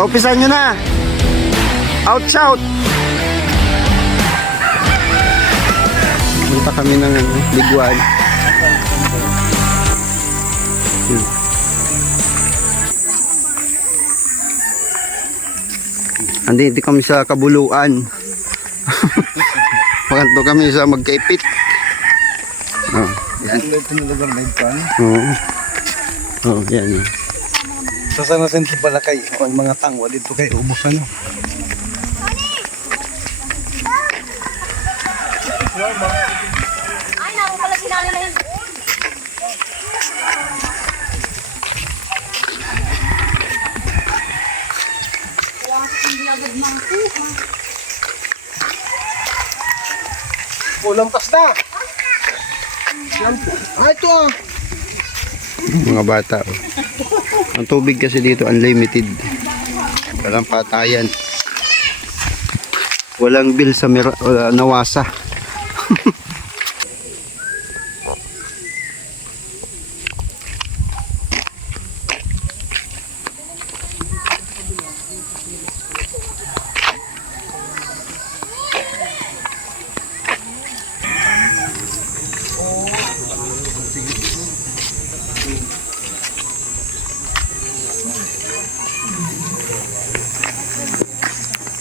Umpisan nyo na. Out shout. Punta kami ng Liguan. Andito kami sa Kabuluan. Pakanto kami sa Magkaipit. Oh, yan. Oh, yan. Sa sana sentro pala kay o mga tangwa dito kay ubos ano. Ay, naku pala sinali na yun. Hindi agad mangkuha. Lampas na. Ay, ito ah. Mga bata. Oh. Ang tubig kasi dito unlimited. Walang patayan. Walang bill sa nawasa.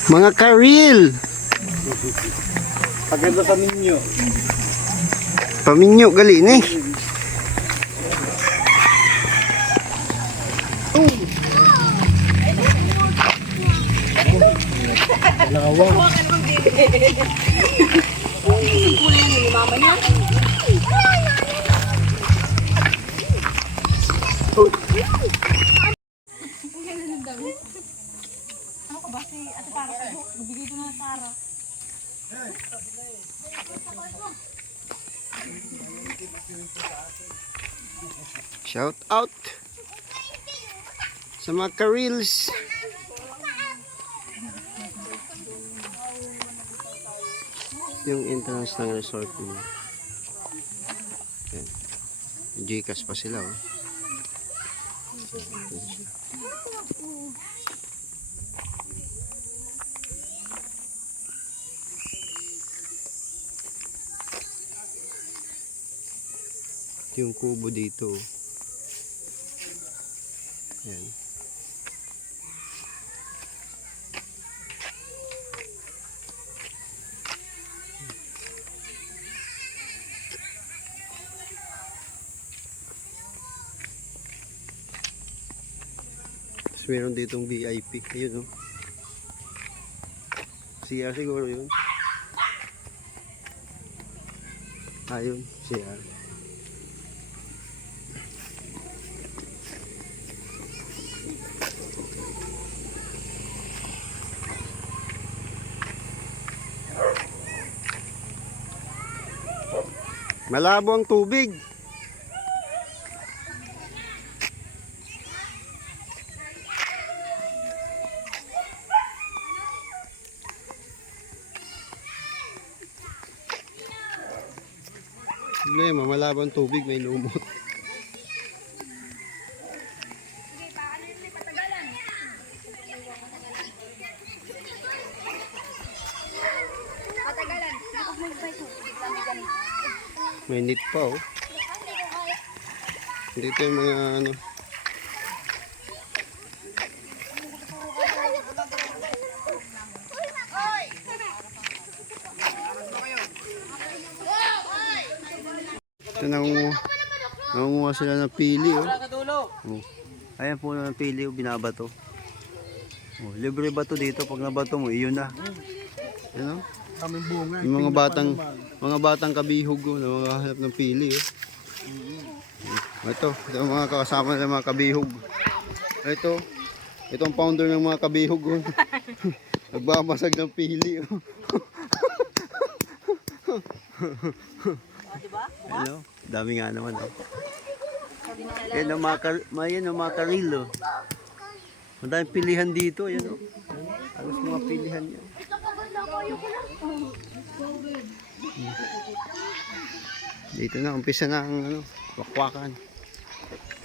Mga karil. Paganda sa ninyo. Paminyo gali ni. Lawa. Kulay ni mama niya. Ano ka ba si Ate Para? Bibigay ko na Para. Shout out sa mga karils. Yung entrance ng resort mo. Yan. Gcash pa sila oh. Yung kubo dito. Yan. Tapos meron ditong VIP. Ayun oh. Siya siguro yun. Ayun, siya. Malabo ang tubig. Problema, malabo ang tubig, may lumot. May nit pa oh. Dito yung mga ano. Ito nangunguha sila ng pili oh. Oh. Ayan po ng pili oh, binabato. Oh, libre ba to dito? Pag nabato mo, iyon na. Ano? Kaming bunga. Yung mga batang kabihog oh, na mga hanap ng pili oh. Ito mga kasama ng mga kabihog. Ito ang founder ng mga kabihog oh. Nagbamasag ng pili oh. Ano? Dami nga naman oh. Yan ang mga karil oh. Madaming pilihan dito, yan oh. Alas mga pilihan yan. Dito na, umpisa na ang ano, wakwakan.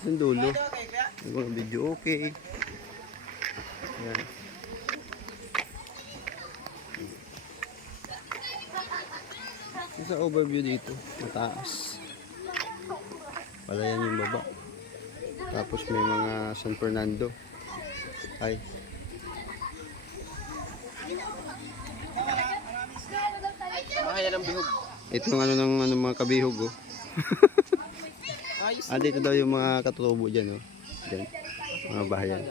Yung dulo. Yung video okay. Ayan. Yung sa overview dito, mataas. Palayan yung baba. Tapos may mga San Fernando. Ay. Bahay ng bihog. Itong ano ng ano, mga kabihog oh. Ayos. Dito daw yung mga katutubo dyan oh. Dyan. Mga bahayan.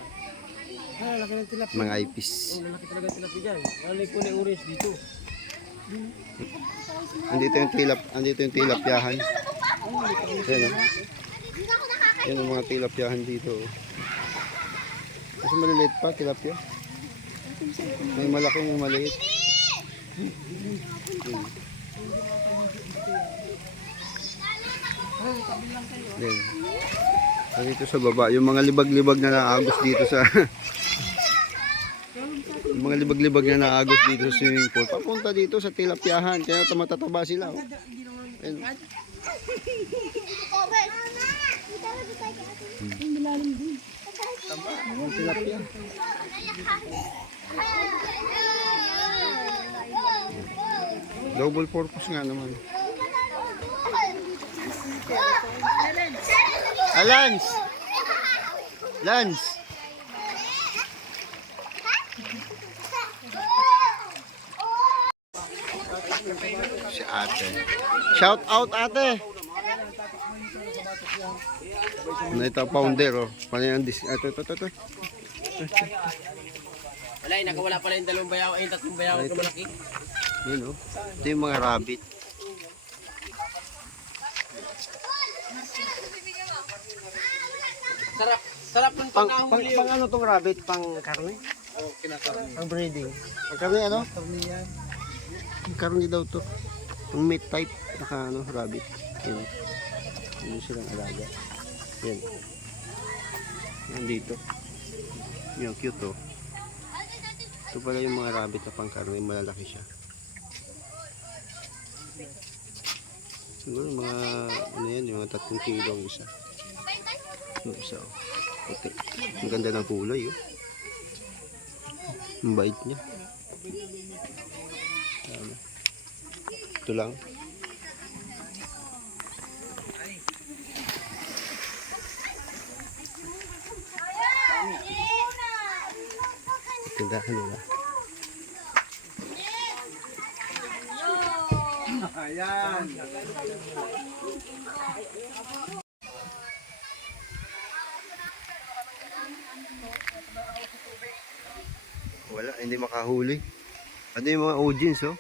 Laki ng tilapia. Mga ipis. Malaki talaga tilapia dyan. Alay po na orange dito. Andito yung tilapyahan. Ayan oh. Yan ang mga tilapyahan dito oh. Kasi maliliit pa tilapia. May malaki, may maliit. Yan. Dito sa baba, yung mga libag-libag na naagos dito sa yung mga libag-libag na naagos dito sa swimming pool. Papunta dito sa tilapyahan, kaya matataba sila. Oh. Ayun. Ang tilapia. Double purpose nga naman. Lance! Lance! Si ate. Shout out ate! Na ito founder oh. Paano yung ito. Wala, nakawala pala yung dalawang bayaw, ay tatlong bayaw na malaki. Yun oh. Ito yung mga rabbit. Sarap. Sarap ng pagkahuli. Pang ano tong rabbit? Pang karne? Oh, kinakarne. Pang breeding. Pang karne ano? Karne yan. Pang karne daw to. Pang meat type. Naka ano, rabbit. Yun. Yun silang alaga. Yan. Yan dito. Yung cute oh. Ito pala yung mga rabbit na pang karne. Malalaki siya. Siguro mga ano yan, yung mga 3 kilo ang isa. Yung isa oh. Puti. Ang ganda ng kulay oh. Ang bait niya. Ano. Ito lang. Tindahan nila. Ayan. Wala, hindi makahuli. Ano yung mga audience oh?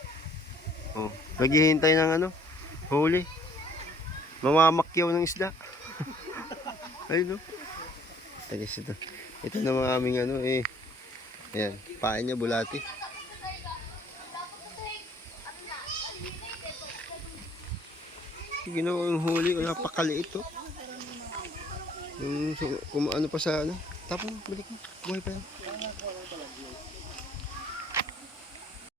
Oh, naghihintay ng ano? Huli. Mamamakyaw ng isda. Ayun oh. Tagis ito. Ito na mga aming ano eh. Ayan, pain niya bulati. Ginawa yung huli, wala pa kaliit oh. Yung ano pa sa ano? Tapos balik mo, buhay pa yan.